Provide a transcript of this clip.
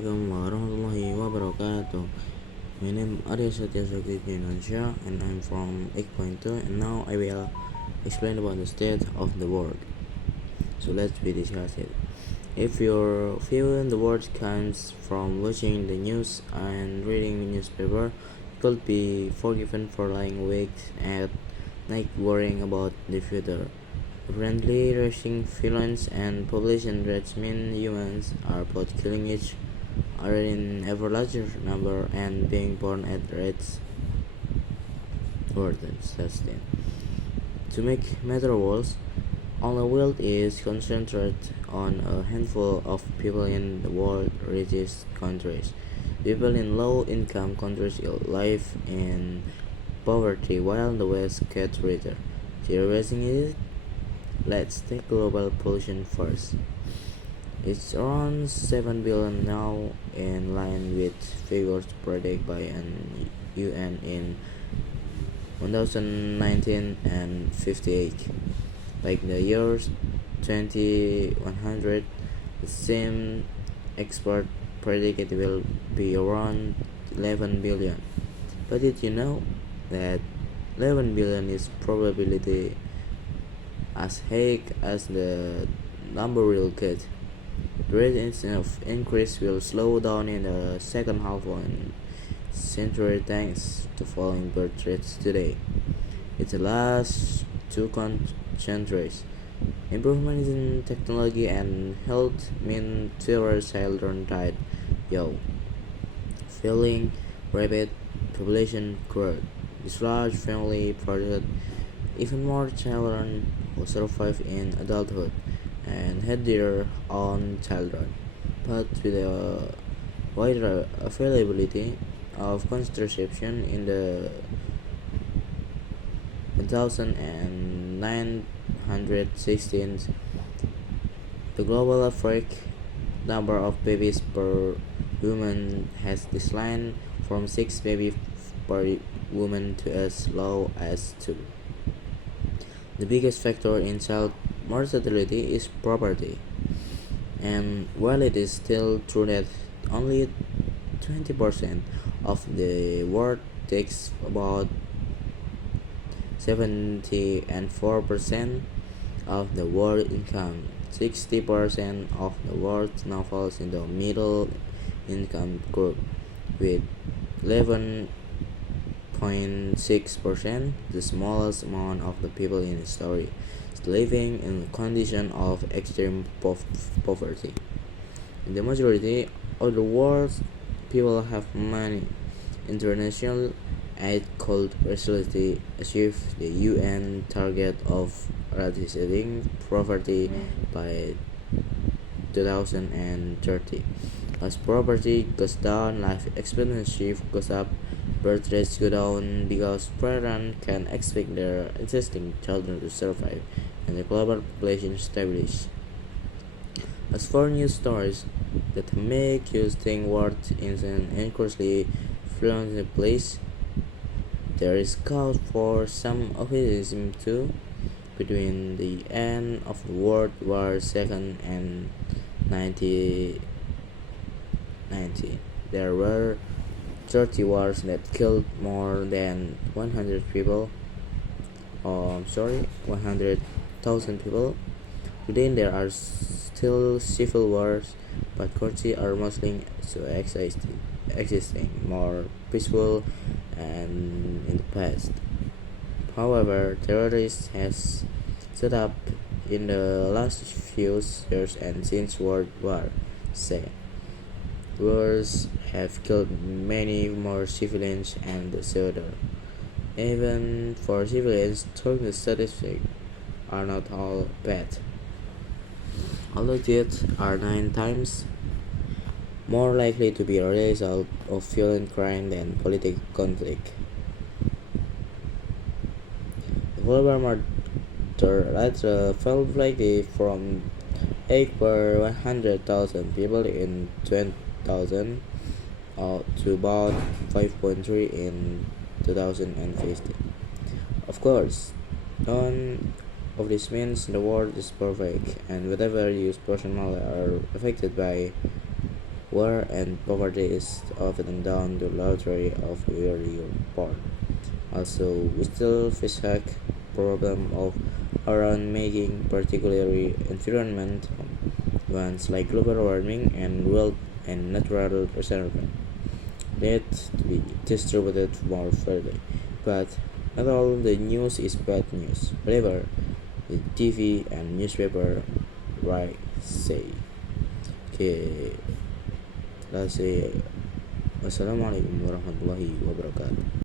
Assalamualaikum warahmatullahi wabarakatuh. My name is Satya Indonesia and I'm from 8.2 and now I will explain about the state of the world. So let's be discuss it. If your view in the world comes from watching the news and reading the newspaper, you could be forgiven for lying awake at night worrying about the future. Apparently, rising violence and population rates mean humans are both killing each other in ever larger number and being born at rates more than sustained. To make matters worse, all the wealth is concentrated on a handful of people in the world's richest countries. People in low-income countries live in poverty while the West gets richer. Seriously, is it? Let's take global pollution first. It's around 7 billion now, in line with figures predicted by an UN in 2019 and 58. Like the years 2100, the same expert predicted will be around 11 billion. But did you know that 11 billion is probability as high as the number will get? The rate of increase will slow down in the second half of the century thanks to falling birth rates today. In the last two centuries, improvements in technology and health mean fewer children died, yo, fueling rapid population growth. This large family produced even more children who survive in adulthood and had their own children. But with a wider availability of contraception in the 1916, the global average number of babies per woman has declined from 6 babies per woman to as low as 2. The biggest factor in child mortality is poverty, and while it is still true that only 20% of the world takes about 74% of the world income, 60% of the world now falls in the middle income group, with 11.6%, the smallest amount of the people in history, is living in a condition of extreme poverty. In the majority of the world, people have money. International aid could recently achieve the UN target of eradicating poverty by 2030. As poverty goes down, life expectancy goes up, birth rates go down because parents can expect their existing children to survive, and the global population stabilizes. As for news stories that make you think world is an increasingly fluent place, there is cause for some optimism too. Between the end of the World War II and 1990, there were 30 wars that killed more than 100,000 people. Today there are still civil wars, but countries are mostly existing more peaceful and in the past. However, terrorists has set up in the last few years and since World War II. Wars have killed many more civilians and soldiers. Even for civilians, the statistics are not all bad. Although deaths are 9 times more likely to be a result of violent crime than political conflict. The global murder rate fell slightly from 8 per 100,000 people in 2000 to about 5.3 in 2015. Of course, none of this means the world is perfect, and whatever use personnel are affected by War and poverty is often down to lottery of where you're born. Also, we still face a problem of around making particularly environment ones like global warming and world and natural reservoir need to be distributed more fairly. But not all the news is bad news. Whatever the TV and newspaper right say. Okay, let's say Wassalamualaikum warahmatullahi wabarakatuh.